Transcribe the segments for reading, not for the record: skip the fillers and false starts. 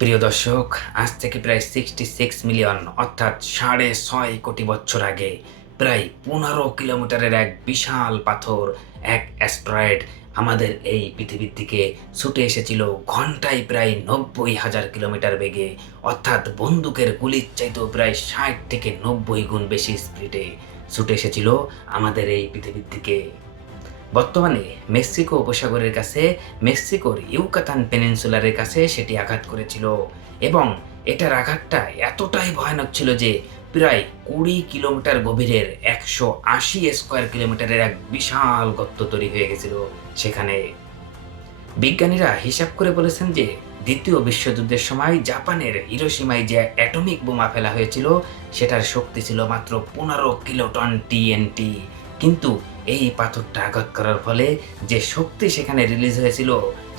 প্রিয় দর্শক, আজ থেকে প্রায় 66 মিলিয়ন অর্থাৎ 6.5 কোটি বছর আগে প্রায় 15 কিলোমিটারের এক বিশাল পাথর, এক অ্যাস্টেরয়েড আমাদের এই পৃথিবীর দিকে ছুটে এসেছিল ঘন্টায় প্রায় 90,000 কিলোমিটার বেগে, অর্থাৎ বন্দুকের গুলির চাইতেও প্রায় 60 থেকে 90 গুণ বেশি স্পিডে ছুটে এসেছিল আমাদের এই পৃথিবীর দিকে। বর্তমানে মেক্সিকো উপসাগরের কাছে, মেক্সিকোর ইউকাতান পেনিনসুলারের কাছে সেটি আঘাত করেছিল এবং এটার আঘাতটা এতটাই ভয়ানক ছিল যে প্রায় 20 কিলোমিটার গভীরের 180 স্কোয়ার কিলোমিটারের এক বিশাল গর্ত তৈরি হয়ে গেছিল সেখানে। বিজ্ঞানীরা হিসাব করে বলেছেন যে দ্বিতীয় বিশ্বযুদ্ধের সময় জাপানের হিরোশিমায় যে অ্যাটমিক বোমা ফেলা হয়েছিল সেটার শক্তি ছিল মাত্র 15 কিলোটন টিএনটি, কিন্তু এই পাথরটা আঘাত করার ফলে যে শক্তি সেখানে রিলিজ হয়েছিল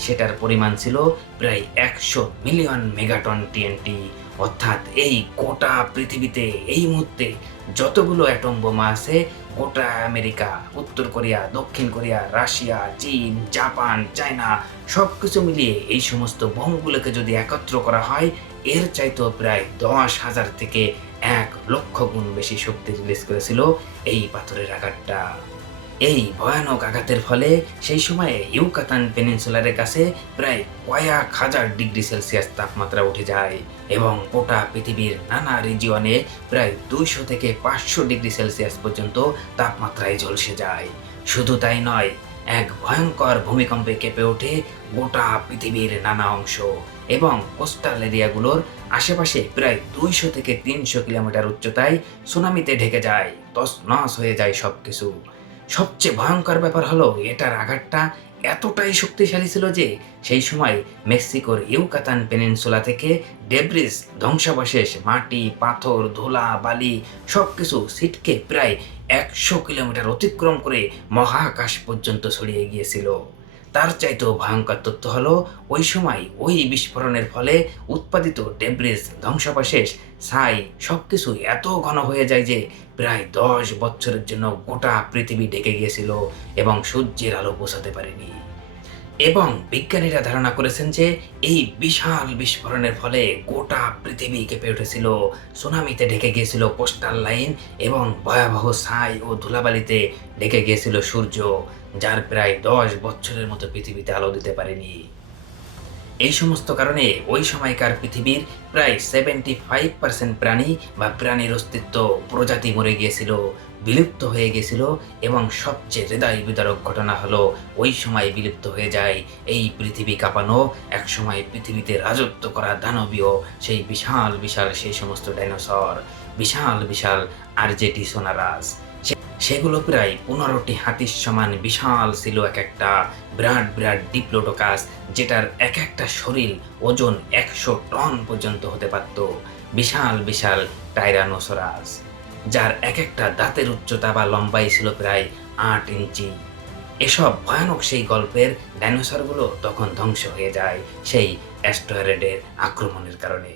সেটার পরিমাণ ছিল প্রায় 100 মিলিয়ন মেগাটন টিএনটি। অর্থাৎ এই গোটা পৃথিবীতে এই মুহূর্তে যতগুলো অ্যাটম বোমা আছে, গোটা আমেরিকা, উত্তর কোরিয়া, দক্ষিণ কোরিয়া, রাশিয়া, চীন, জাপান, চায়না সব কিছু মিলিয়ে এই সমস্ত বোমগুলোকে যদি একত্র করা হয়, এর চাইতেও প্রায় 10,000 থেকে 1,00,000 গুণ বেশি শক্তি রিলিজ করেছিল এই পাথরের আঘাতটা। এই ভয়ানক আঘাতের ফলে সেই সময়ে ইউকাতান পেনিনসুলারের কাছে প্রায় কয়েক হাজার ডিগ্রি সেলসিয়াস তাপমাত্রা উঠে যায় এবং গোটা পৃথিবীর নানা রিজিয়নে প্রায় 200 থেকে 500 ডিগ্রি সেলসিয়াস পর্যন্ত তাপমাত্রায় ঝলসে যায়। শুধু তাই নয়, এক ভয়ঙ্কর ভূমিকম্পে কেঁপে ওঠে গোটা পৃথিবীর নানা অংশ এবং কোস্টাল এরিয়াগুলোর আশেপাশে প্রায় 200 থেকে 300 কিলোমিটার উচ্চতায় সুনামিতে ঢেকে যায়, তছনছ হয়ে যায় সবকিছু। সবচেয়ে ভয়ঙ্কর ব্যাপার হলো এটার আঘাতটা এতটাই শক্তিশালী ছিল যে সেই সময় মেক্সিকোর ইউকাতান পেনিনসুলা থেকে ডেব্রিস, ধ্বংসাবশেষ, মাটি, পাথর, ধুলা, বালি সবকিছু ছিটকে প্রায় 100 কিলোমিটার অতিক্রম করে মহাকাশ পর্যন্ত ছড়িয়ে গিয়েছিল। তার চাইতেও ভয়ঙ্কর তথ্য হলো ওই সময় ওই বিস্ফোরণের ফলে উৎপাদিত ডেব্রিস, ধ্বংসাবশেষ, ছাই সবকিছু এত ঘন হয়ে যায় যে প্রায় 10 বছরের জন্য গোটা পৃথিবী ঢেকে গিয়েছিল এবং সূর্যের আলো পৌঁছাতে পারেনি। এবং বিজ্ঞানীরা ধারণা করেছেন যে এই বিশাল বিস্ফোরণের ফলে গোটা পৃথিবী কেঁপে উঠেছিল, সুনামিতে ঢেকে গিয়েছিল কোস্টাল লাইন এবং ভয়াবহ ছাই ও ধুলাবালিতে ঢেকে গিয়েছিল সূর্য, যার প্রায় 10 বছরের মতো পৃথিবীতে আলো দিতে পারেনি। এই সমস্ত কারণে ওই সময়কার পৃথিবীর প্রায় 75% প্রাণী বা প্রাণীর অস্তিত্ব, প্রজাতি মরে গিয়েছিল, বিলুপ্ত হয়ে গেছিল এবং সবচেয়ে হৃদয় বিদারক ঘটনা হলো ওই সময় বিলুপ্ত হয়ে যায় এই পৃথিবী কাঁপানো, একসময় পৃথিবীতে রাজত্ব করা দানবীয় সেই বিশাল বিশাল সেই সমস্ত ডাইনোসর, বিশাল বিশাল আরজেটিসোনারাস। সেগুলো প্রায় 15টি হাতির সমান বিশাল ছিল এক একটা, বিরাট বিরাট ডিপ্লোডোকাস, যেটার এক একটা শরীর ওজন 100 টন পর্যন্ত হতে পারত, বিশাল বিশাল টাইরানোসরাস, যার এক একটা দাঁতের উচ্চতা বা লম্বাই ছিল প্রায় 8 ইঞ্চি। এসব ভয়ানক সেই গল্পের ডাইনোসরগুলো তখন ধ্বংস হয়ে যায় সেই অ্যাস্টেরয়েডের আক্রমণের কারণে।